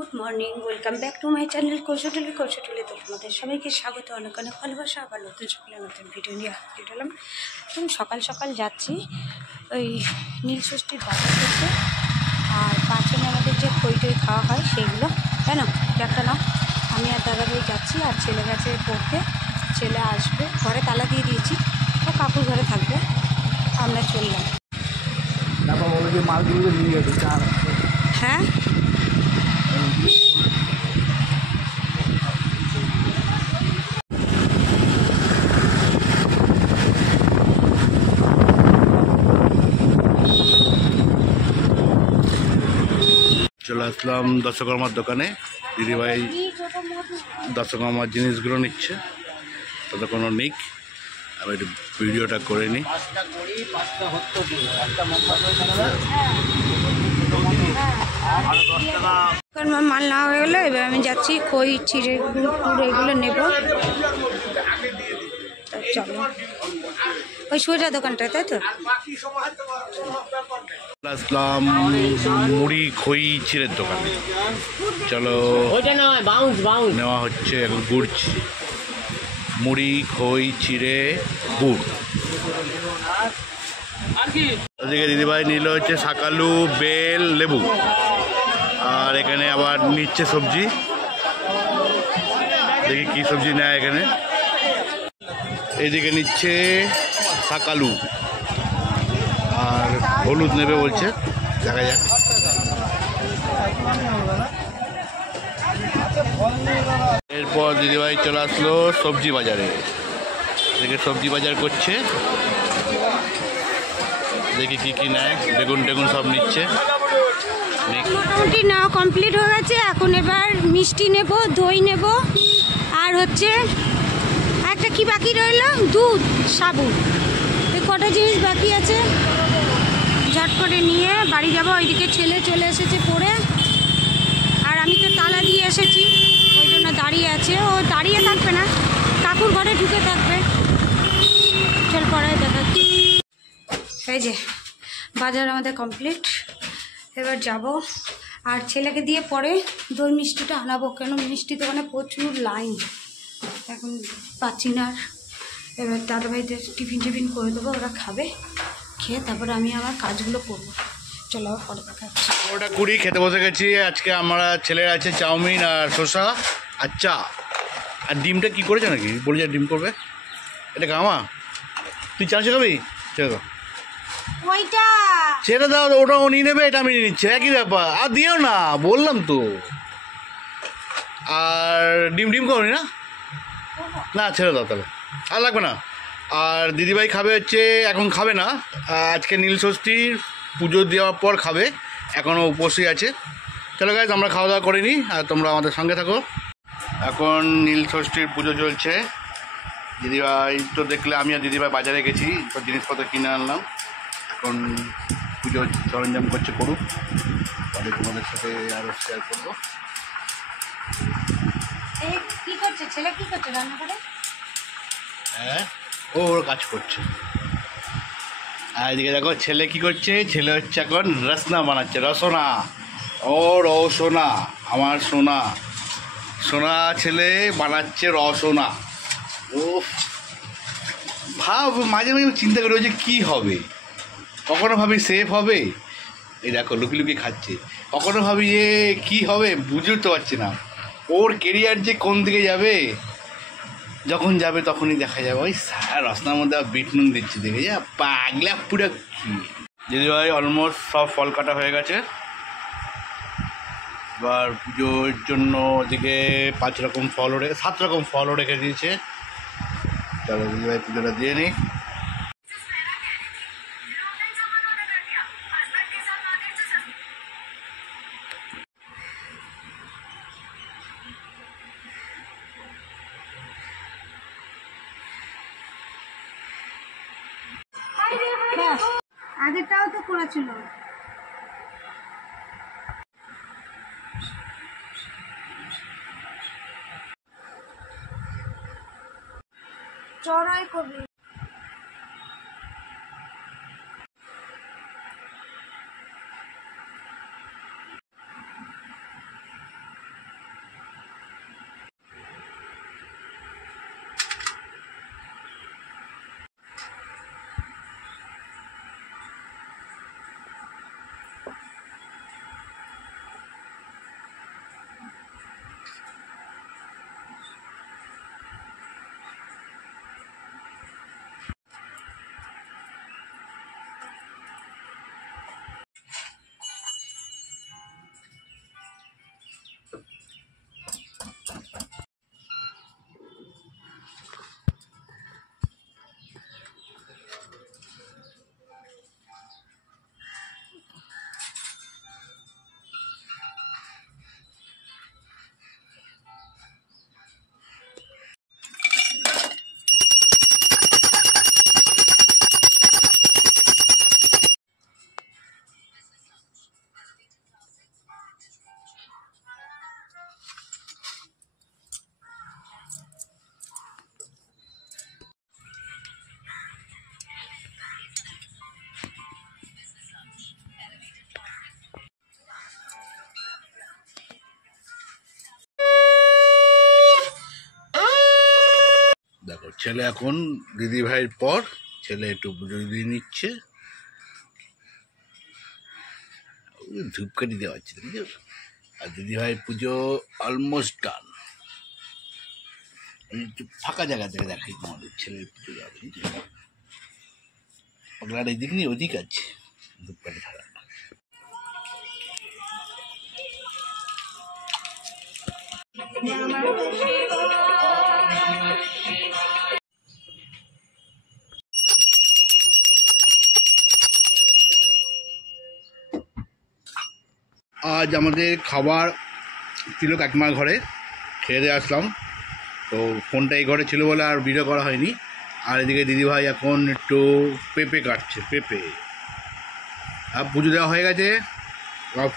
Good morning, welcome back to my channel Koushtuli. তোমাদের সবাইকে স্বাগত, অনেক অনেক ভালোবাসা। আবার নতুন সকালে নতুন ভিডিও নিয়ে হাজির হলাম। আমি সকাল সকাল যাচ্ছি ওই নীল ষষ্ঠীর বাজার করতে, আর পাঁচজনে আমাদের যে খই টই খাওয়া হয় সেইগুলো, তাই না? একটা নাও, আমি আর দাদাভাই যাচ্ছি, আর ছেলে গেছে পড়তে, ছেলে আসবে, ঘরে তালা দিয়ে দিয়েছি, ও কাকুর ঘরে থাকবে, আমরা চললাম। হ্যাঁ, চলে আসলাম দশকর্মার দোকানে। দিদিভাই দশকর্মার জিনিসগুলো নিচ্ছে, তাতে কোনো নিক, আমি একটু ভিডিওটা করে নিই। মাল না হয়ে গেলো, এবার আমি যাচ্ছি খই চিড়ে গুড় এগুলো নেব। চলো ওই সোজা দোকানটা, তাই তো? আসলাম মুড়ি খই চিড়ের দোকানে। চলো নেওয়া হচ্ছে এখন গুড়, মুড়ি খই চিড়ে গুড়। ওদিকে দিদিভাই নিল হচ্ছে শাকালু, বেল, লেবু, আর এখানে আবার নিচ্ছে সবজি। দেখি কি সবজি নেয় এখানে। এইদিকে নিচ্ছে শাকালু আর হলুদ নেবে বলছে, দেখা যাক। এরপর দিদিভাই চলে আসলো সবজি বাজারে, এদিকে সবজি বাজার করছে, দেখি কি কি নেয়। বেগুন টেগুন সব নিচ্ছে। মোটামুটি নেওয়া কমপ্লিট হয়ে গেছে, এখন এবার মিষ্টি নেব, দই নেব, আর হচ্ছে একটা কি বাকি রইল, দুধ, সাবুন, এই কটা জিনিস বাকি আছে। ঝট করে নিয়ে বাড়ি যাব। ওইদিকে ছেলে চলে এসেছে পড়ে, আর আমি তো তালা দিয়ে এসেছি, ওই জন্য দাঁড়িয়ে আছে। ও দাঁড়িয়ে থাকবে না, কাকুর ঘরে ঢুকে থাকবে। চল পরে দেখাচ্ছি। এই যে বাজার আমাদের কমপ্লিট, এবার যাব, আর ছেলেকে দিয়ে পরে দই মিষ্টিটা আনাবো, কেন মিষ্টি দোকানে প্রচুর লাইন, এখন পাচ্ছি না। আর এবার দাদাভাইদের টিফিন করে দেবো, ওরা খাবে, খেয়ে তারপরে আমি আমার কাজগুলো করবো। চলো আবার পরে দেখা যাচ্ছে। ওটা 20 খেতে বসে গেছি। আজকে আমরা ছেলের আছে চাউমিন আর শসা আর চা, আর ডিমটা কি করেছে নাকি বলে, ডিম করবে। এটা গামা, তুই চা খাবি? ছেড়ে দাও, ওইটা ছেড়ে দাও, ওটা ও নিয়ে নেবে, এটা আমি নিয়ে নিচ্ছি, একই ব্যাপার। আর দিও না, বললাম তো। আর ডিম করবি না? না ছেড়ে দাও তাহলে, আর লাগবে না। আর দিদিভাই খাবে হচ্ছে, এখন খাবে না, আজকে নীল ষষ্ঠীর পুজো দেওয়ার পর খাবে, এখনও উপোসই আছে। চলো গাইজ, আমরা খাওয়া দাওয়া করে নিই, আর তোমরা আমাদের সঙ্গে থাকো। এখন নীল ষষ্ঠীর পুজো চলছে। দিদিভাই তো দেখলে, আমি আর দিদিভাই বাজারে গেছি, তো জিনিসপত্র কিনে আনলাম। এখন পুজো সরঞ্জাম করছে, করুক, তাহলে তোমাদের সাথে আরও শেয়ার করবো। কি করছে ছেলে, কি করছে রান্না করে? হ্যাঁ, ওর কাজ করছে। আর এদিকে দেখো ছেলে কি করছে, ছেলে হচ্ছে এখন রসনা বানাচ্ছে, রসনা। ও রসনা, আমার সোনা, সোনা ছেলে বানাচ্ছে রসনা। ও ভাব, মাঝে মাঝে চিন্তা করি যে কী হবে, কখনো ভাবি সেফ হবে, এই দেখো লুকিয়ে লুকিয়ে খাচ্ছে, কখনো ভাবি যে কী হবে, বুঝে উঠতে পারছি না। ওর কেরিয়ার যে কোন দিকে যাবে, যখন যাবে তখনই দেখা যাবে। ওই রসনার মধ্যে বিট নুন দিচ্ছি, দেখে যা পাগলা পুরো। কি দিদিভাই অলমোস্ট সব ফল কাটা হয়ে গেছে, এবার পুজোর জন্য ওদিকে 5 রকম ফলও 7 রকম ফলও রেখে দিয়েছে। চলো দিদিভাই পুজোটা দিয়ে নিই। আগেরটাও তো করেছিল। চড়াই কবি ছেলে এখন দিদি ভাইয়ের পর ছেলে একটু পুজো দিয়ে নিচ্ছে। ধূপকাঠি দেওয়া হচ্ছে, আর দিদি ভাইয়ের পুজো অলমোস্ট ডান। একটু ফাঁকা জায়গা থেকে দেখাই তোমাদের ছেলের পুজো দেওয়া, আপনার এদিক নিয়ে ওদিক আছে ধূপকাঠি ছাড়া। আজ আমাদের খাবার ছিল কাকিমার ঘরে, খেয়ে দিয়ে আসলাম। তো ফোনটা এই ঘরে ছিল বলে আর ভিডিও করা হয়নি। আর এদিকে দিদিভাই এখন একটু পেঁপে কাটছে, পেঁপে। আর পুজো দেওয়া হয়ে গেছে,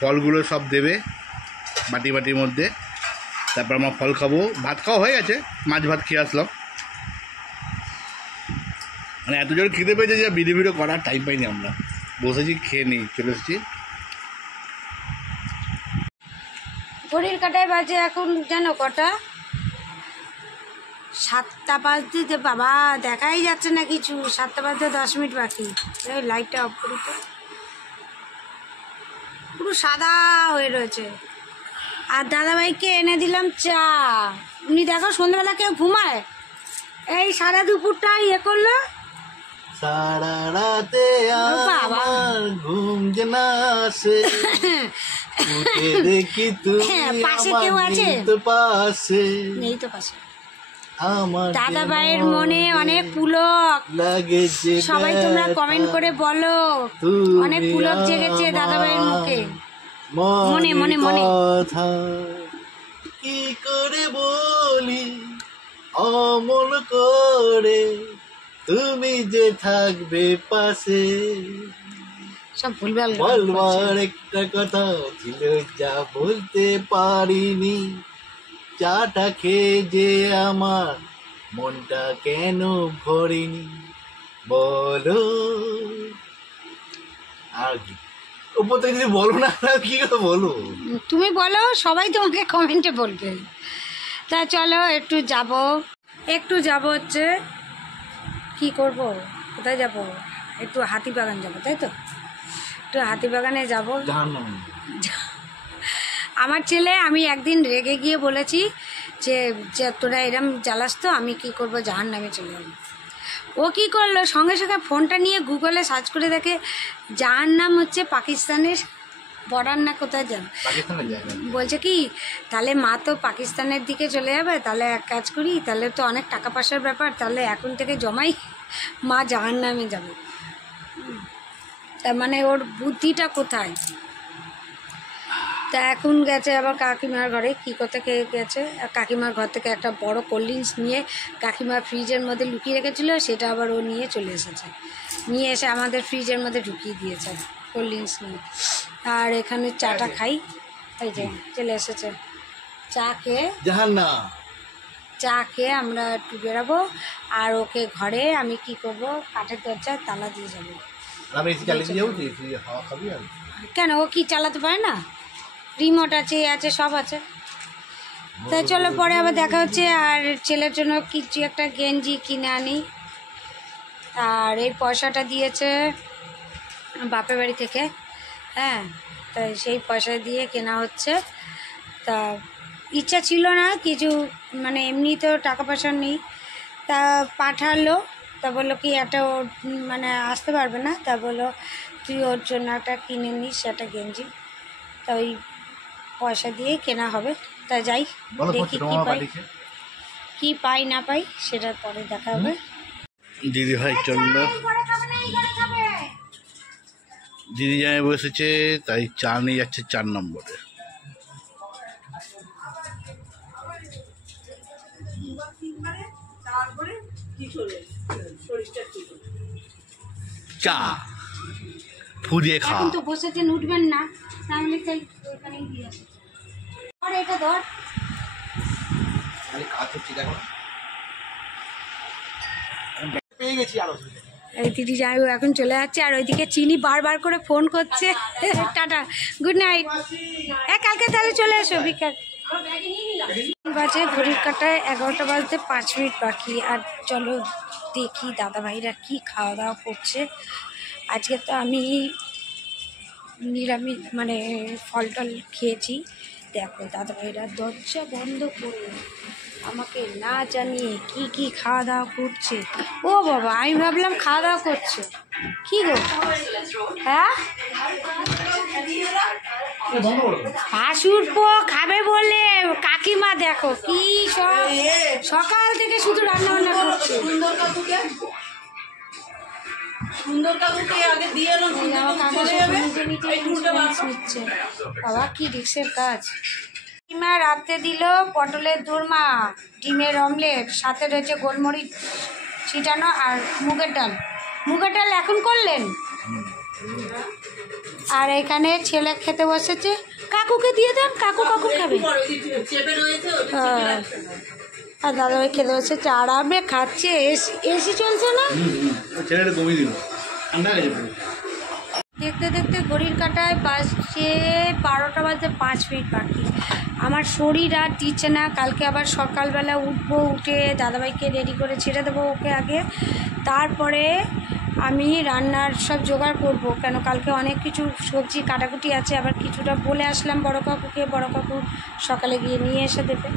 ফলগুলো সব দেবে বাটির মধ্যে। তারপর আমরা ফল খাবো, ভাত খাওয়া হয়ে গেছে, মাছ ভাত খেয়ে আসলাম। মানে এত জোর খিদে পেয়েছে যে ভিডিও করার টাইম পাইনি, আমরা বসেছি খেয়ে নিই, চলে এসেছি। ঘড়ির কাটায় বাজে এখন জানো কটা? 7টা বাজতে, বাবা দেখাই যাচ্ছে না কিছু। 7টা বাজতে 10 মিনিট বাকি। এই লাইটটা অফ করি তো, পুরো সাদা হয়ে রয়েছে। আর দাদাভাইকে এনে দিলাম চা। উনি দেখো সন্ধ্যাবেলা কেউ ঘুমায়, এই সারা দুপুরটা ইয়ে করলো। সারা রাতে আমার ঘুম না আসে, উঠে দেখি তুমি পাশে কেউ আছে? পাশে নেই তো পাশে। আমার দাদা ভাইয়ের মনে অনেক পুলক লাগেছে, সবাই তোমরা কমেন্ট করে বলো। অনেক পুলক জেগেছে দাদা ভাইয়ের মুখে, মনে মনে মনে। কথা কি করে বলি অমন করে, তুমি যে থাকবে পাশে। সব ভুলভাল বলবার একটা কথা ছিল যা বলতে পারিনি, চাটা খেয়ে যে আমার মনটা কেন ভরেনি বলো। আর কি উপর থেকে যদি বলো না, কি করে বলো? তুমি বলো, সবাই তোমাকে কমেন্টে বলবে। তা চলো একটু যাব হচ্ছে, কি করব, কোথায় যাব? একটু হাতিবাগান যাব, তাই তো? একটু হাতিবাগানে যাব। আমার ছেলে, আমি একদিন রেগে গিয়ে বলেছি যে তোরা এরম জ্বালাস তো আমি কি করব, জাহান্নামে চলে যাব। ও কি করলো, সঙ্গে সঙ্গে ফোনটা নিয়ে গুগলে সার্চ করে দেখে জাহান্নাম হচ্ছে পাকিস্তানের বর্ডার না কোথায় যান। বলছে কি তাহলে মা তো পাকিস্তানের দিকে চলে যাবে, তাহলে এক কাজ করি, তাহলে তো অনেক টাকা পয়সার ব্যাপার, তাহলে এখন থেকে জমাই, মা জাহান্নামে যাবে। তার মানে ওর বুদ্ধিটা কোথায়? তা এখন গেছে আবার কাকিমার ঘরে, কী করতে গেছে, কাকিমার ঘর থেকে একটা বড় কোল্ড ড্রিঙ্কস নিয়ে কাকিমা ফ্রিজের মধ্যে লুকিয়ে রেখেছিলো, সেটা আবার ও নিয়ে চলে এসেছে, নিয়ে এসে আমাদের ফ্রিজের মধ্যে ঢুকিয়ে দিয়েছে কোল্ড ড্রিঙ্কস নিয়ে। আর এখানে চাটা খাই, এই যে চলে এসেছে। চা খেয়ে আমরা একটু বেরাবো। আর ওকে ঘরে আমি কি করব, কাঠের দরজায় তালা দিয়ে যাবো। কেন, ও কি চালাতে পারে না? রিমোট আছে, সব আছে। তাই চলো পরে আবার দেখা হচ্ছে। আর ছেলের জন্য কিছু একটা গেঞ্জি কিনে আনি। আর এই পয়সাটা দিয়েছে বাপের বাড়ি থেকে, হ্যাঁ, তাই সেই পয়সা দিয়ে কেনা হচ্ছে। তা ইচ্ছা ছিল না কিছু, মানে এমনি তো টাকা পয়সা নেই, তা পাঠালো। তা বললো কি একটা মানে আসতে পারবে না, তা বললো তুই ওর জন্য একটা কিনে নিস একটা গেঞ্জি। তা ওই পয়সা দিয়েই কেনা হবে। তা যাই দেখি কি পাই না পাই, সেটার পরে দেখা হবে। দিদি ভাই চললো, দিদি জামাই বসেছে, তাই চা নিয়ে যাচ্ছে 4 নম্বরে। চা ফুরিয়ে খা। এখন তো বসেছেন, উঠবেন না, তাহলে চাই ওখানেই দিয়ে আসে। আর এটা ধর, পেয়ে গেছি আরো। এই দিদি যাই এখন চলে যাচ্ছে। আর ওইদিকে চিনি বারবার করে ফোন করছে টাটা, গুড নাইট। কালকে তাহলে চলে এসো বিকাল। বাজে ঘড়ির কাঁটায় 11টা বাজতে 5 মিনিট বাকি। আর চলো দেখি দাদাভাইরা কি খাওয়া দাওয়া করছে। আজকে তো আমি নিরামিষ মানে ফল টল খেয়েছি। দেখো দাদাভাইরা দরজা বন্ধ করে আমাকে না জানিয়ে কি কি খাওয়া দাওয়া করছে। ও বাবা, আমি ভাবলাম খাওয়া দাওয়া করছে। কি গো? হ্যাঁ, ভাসুর পো খাবে বলে কাকিমা দেখো কি সব সকাল থেকে শুধু রান্না বান্না করছে। বাবা কি রিক্সের কাজ। কাকিমা রাতে দিল পটলের দোরমা, ডিমের অমলেট, সাথে রয়েছে গোলমরিচ ছিটানো আর মুগের ডাল। মুগের ডাল এখন করলেন। আর এখানে ছেলে খেতে বসেছে। কাকুকে দিয়ে দেন, কাকু খাবে। আর দাদাভাই খেতে বসেছে, আরামে খাচ্ছে। এসি চলছে না। দেখতে দেখতে ঘড়ির কাঁটায় বাজছে 12টা বাজতে 5 মিনিট বাকি। আমার শরীর আর দিচ্ছে না। কালকে আবার সকালবেলা উঠবো, উঠে দাদাভাইকে রেডি করে ছেড়ে দেবো ওকে আগে, তারপরে আমি রান্নার সব জোগাড় করব। কেন কালকে অনেক কিছু সবজি কাটাকুটি আছে। আবার কিছুটা বলে আসলাম বড় কাকুকে, বড় কাকু সকালে গিয়ে নিয়ে এসে দেবে।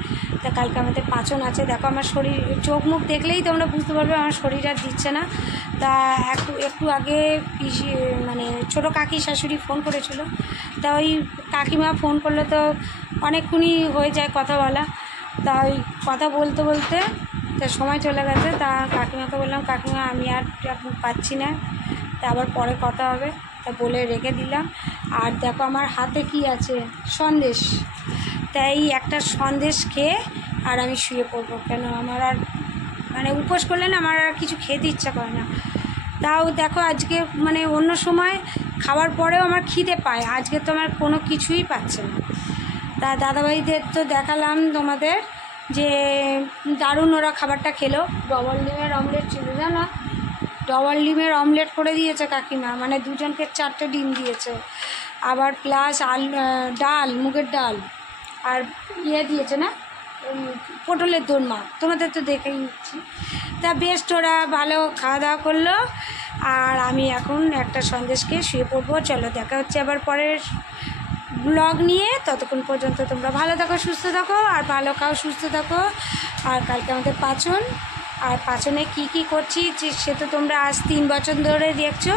তা কালকে আমাদের পাচন আছে। দেখো আমার শরীর, চোখ মুখ দেখলেই তোমরা বুঝতে পারবে আমার শরীর আর দিচ্ছে না। তা একটু আগে পিসি মানে ছোটো কাকি শাশুড়ি ফোন করেছিল। তা ওই কাকিমা ফোন করলে তো অনেকক্ষণই হয়ে যায় কথা বলা। তা ওই কথা বলতে বলতে তা সময় চলে গেছে। তা কাকিমাকে বললাম, কাকিমা আমি আর এখন পাচ্ছি না, তা আবার পরে কথা হবে। তা বলে রেখে দিলাম। আর দেখো আমার হাতে কি আছে, সন্দেশ। তাই একটা সন্দেশ খেয়ে আর আমি শুয়ে পড়বো। কেন আমার আর মানে উপোস করলে না আমার আর কিছু খেতে ইচ্ছা করে না। তাও দেখো আজকে মানে অন্য সময় খাওয়ার পরেও আমার খিদে পায়, আজকে তো আমার কোনো কিছুই পাচ্ছে না। তা দাদাভাইদের তো দেখালাম তোমাদের যে দারুণ ওরা খাবারটা খেলো। ডবল ডিমের অমলেট ছিল, জানো, ডবল ডিমের অমলেট করে দিয়েছে কাকিমা, মানে দুজনকে 4টে ডিম দিয়েছে। আবার প্লাস ডাল, মুগের ডাল, আর দিয়েছে না পটলের দোরমা, তোমাদের তো দেখেই নিচ্ছি। তা বেশ ওরা ভালো খাওয়া দাওয়া করলো। আর আমি এখন একটা সন্দেশ খেয়ে শুয়ে পড়বো। চলো দেখা হচ্ছে আবার পরের ব্লগ নিয়ে। ততক্ষণ পর্যন্ত তোমরা ভালো থাকো, সুস্থ থাকো, আর ভালো খাও, সুস্থ থাকো। আর কালকে আমাদের পাচন, আর পাচনে কি করছি সে তো তোমরা আজ 3 বছর ধরে দেখছো।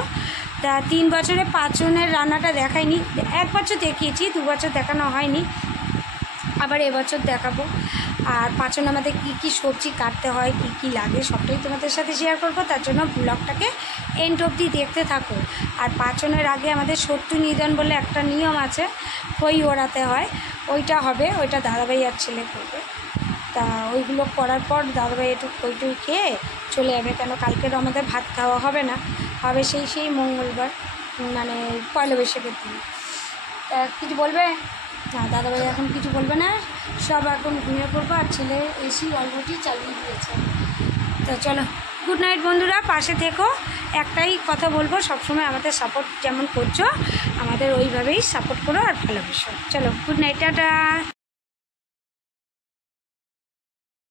তা 3 বছরে পাচনের রান্নাটা দেখাইনি। 1 বছর দেখিয়েছি, 2 বছর দেখানো হয়নি, আবার এবছর দেখাবো। আর পাচন আমাদের কি সবজি কাটতে হয়, কি লাগে সবটাই তোমাদের সাথে শেয়ার করবো। তার জন্য ব্লগটাকে এন্ড অবধি দেখতে থাকো। আর পাচনের আগে আমাদের শত্রু নিধন বলে একটা নিয়ম আছে, খই ওড়াতে হয়, ওইটা হবে, ওইটা দাদাভাই আর ছেলে করবে। তা ওইগুলো করার পর দাদাভাই একটু খই টই খেয়ে চলে যাবে। কেন কালকের আমাদের ভাত খাওয়া হবে না, হবে সেই মঙ্গলবার মানে পয়লা বৈশাখের দিন। তা কিছু বলবে না? দাদাভাই এখন কিছু বলবে না, সব এখন ঘুমিয়ে পড়বো। আর ছেলে এসি অলরেডি চালিয়ে দিয়েছে। তো চলো, গুড নাইট বন্ধুরা, পাশে থেকো। একটাই কথা বলবো, সবসময় আমাদের সাপোর্ট যেমন করছো আমাদের ওইভাবেই সাপোর্ট করো আর ভালোবাসো। চলো গুড নাইট, টাটা।